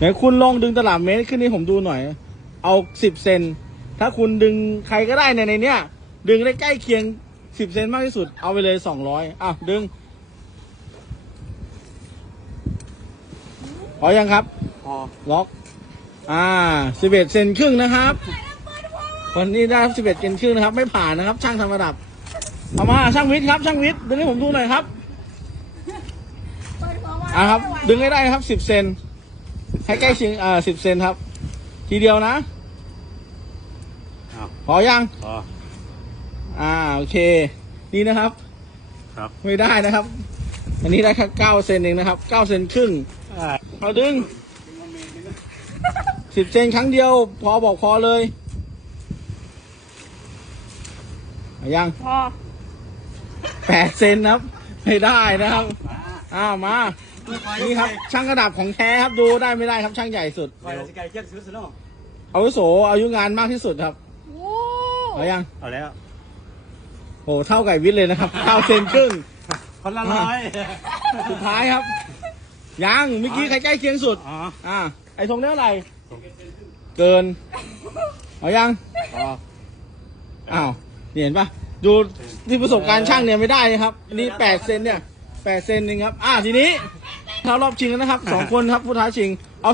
ไหนคุณลองดึงตลับเมตรขึ้นให้ผมดูหน่อย เอาสิบเซนถ้าคุณดึงใครก็ได้ในในเนี้ยดึงได้ใกล้เคียงสิบเซนมากที่สุดเอาไปเลยสองร้อยอะดึงพอยังครับ พอ ล็อก อ่าสิบเอ็ดเซนครึ่งนะครับวันนี้ได้สิบเอ็ดเซนครึ่งนะครับ ไม่ผ่านนะครับ ช่างทำระดับเอามาช่างวิทย์ครับ ช่างวิทย์ดึงให้ผมดูหน่อยครับ อ่าครับ ดึงให้ได้ครับสิบเซน ให้ใกล้เคียงอ่าสิบเซนครับ ทีเดียวนะครับพอยังพอ อ่าโอเค นี่นะครับ ครับ ไม่ได้นะครับ อันนี้ได้แค่เก้าเซนเองนะครับเก้าเซนครึ่งอ่า เอาดึงสิบเซนครั้งเดียว พอบอกพอเลยเอายังพอ แปดเซนนะครับ ไม่ได้นะครับ อ้าวมา นี่ครับช่างระดับของแท้ครับดูได้ไม่ได้ครับช่างใหญ่สุดไปสกายเช็คซื้อสิเนาะอาวุโสอายุงานมากที่สุดครับโอ้เอายังเอาแล้วโอ้เท่าไก่วิทย์เลยนะครับเก้าเซนครึ่งคนละร้อยสุดท้ายครับ ยังเมื่อกี้ใครใกล้เคียงสุดอ๋ออ่าไอ้ทงเนี้ยอะไร เกินเอายังพออ้าวนี่เห็นปะดูที่ประสบการณ์ช่างเนี่ยไม่ได้นะครับอันนี้แปดเซนเนี่ย แปดเซนหนึ่งครับ อ่าทีนี้เข้ารอบชิงแล้วนะครับสองคนครับผู้ท้าชิงเอา